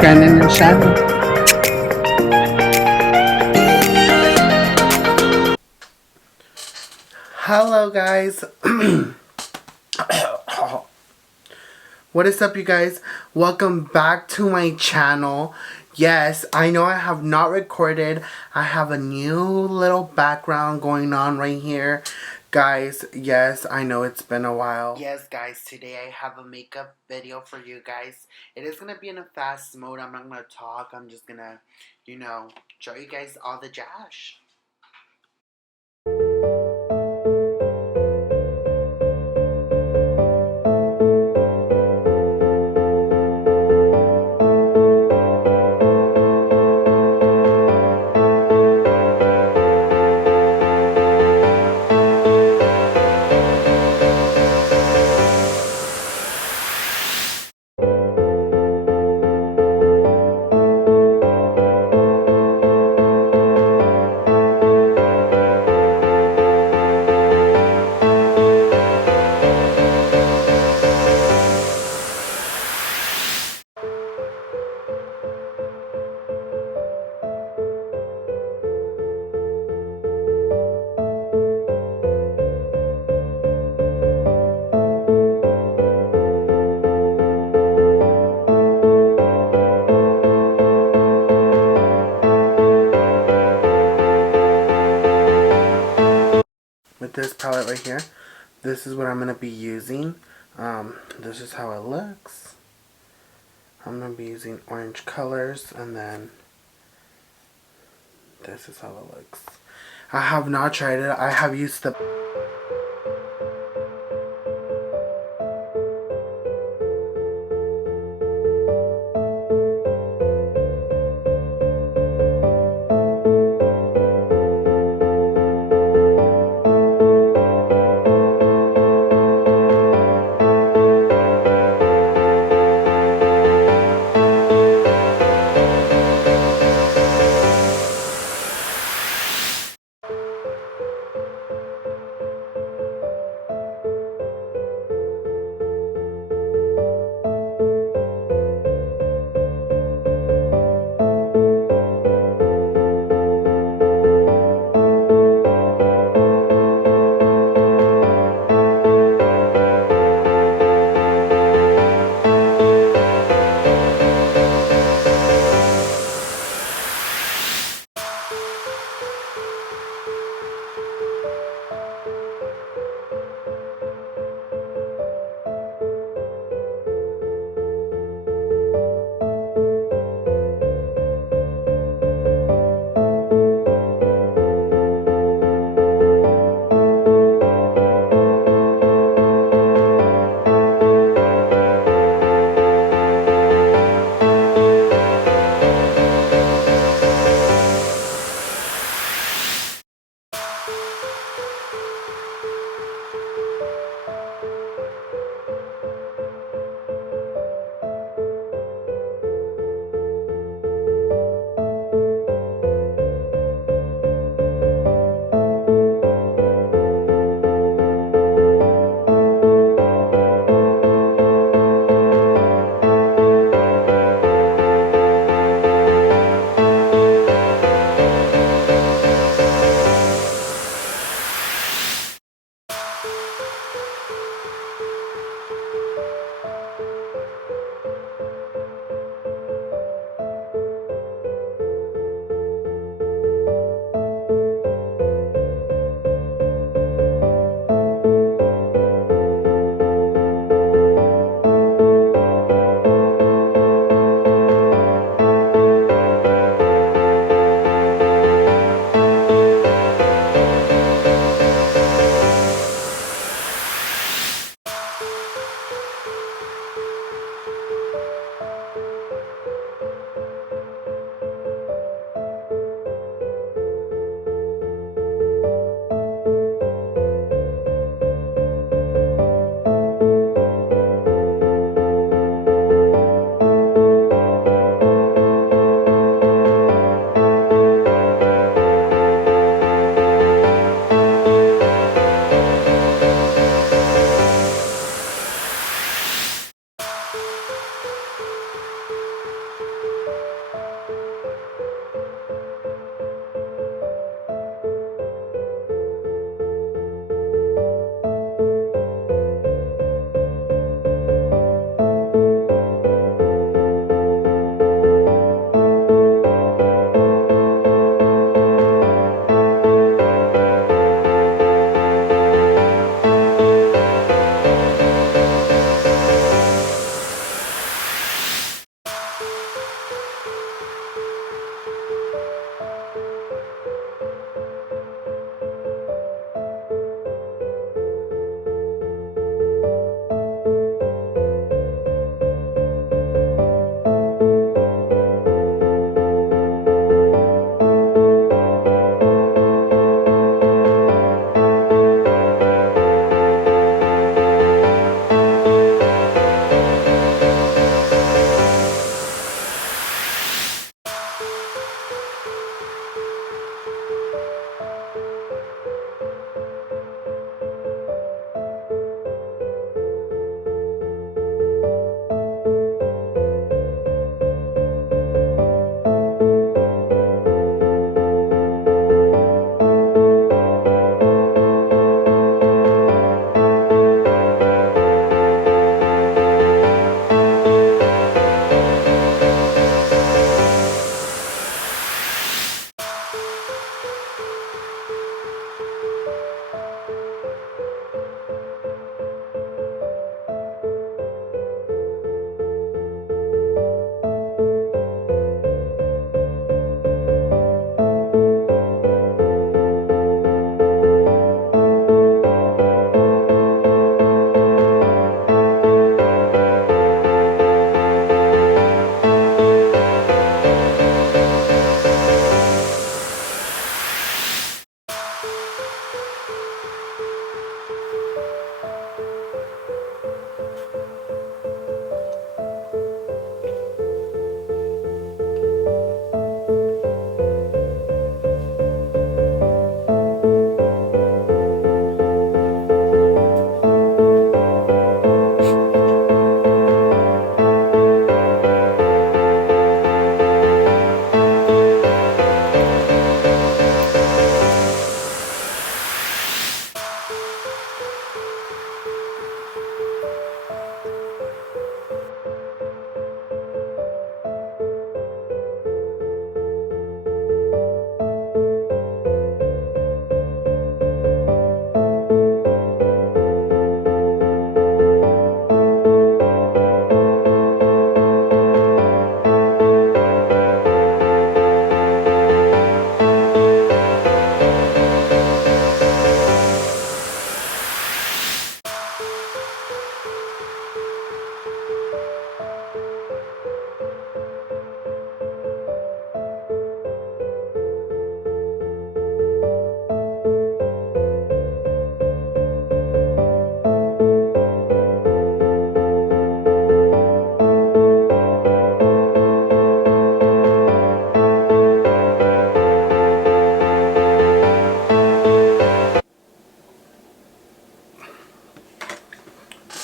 Brandon and Shadow. Hello guys. What is up, you guys? Welcome back to my channel. Yes, I know I have not recorded. I have a new little background going on right here. Guys, yes, I know it's been a while. Yes, guys, today I have a makeup video for you guys. It is going to be in a fast mode. I'm not going to talk. I'm just going to, show you guys all the jazz. With this palette right here, this is what I'm going to be using. This is how it looks. I'm going to be using orange colors, and then this is how it looks. I have not tried it. I have used the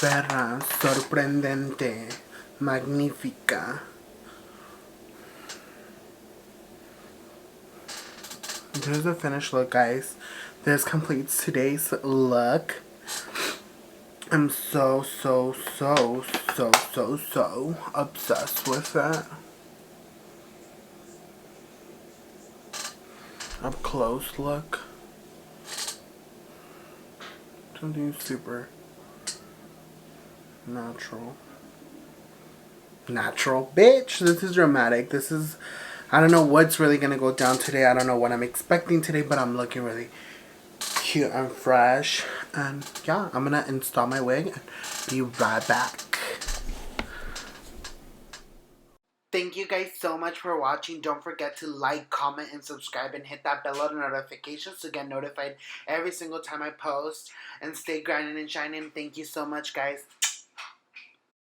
Perra, sorprendente, magnífica. There's the finished look, guys. This completes today's look. I'm so obsessed with it. Up close look. Something super natural. Natural, bitch. This is dramatic. This is, I don't know what's really gonna go down today. I don't know what I'm expecting today, but I'm looking really cute and fresh. And yeah, I'm gonna install my wig and be right back. Thank you guys so much for watching. Don't forget to like, comment, and subscribe, and hit that bell on notifications to get notified every single time I post. And stay grinding and shining. Thank you so much, guys.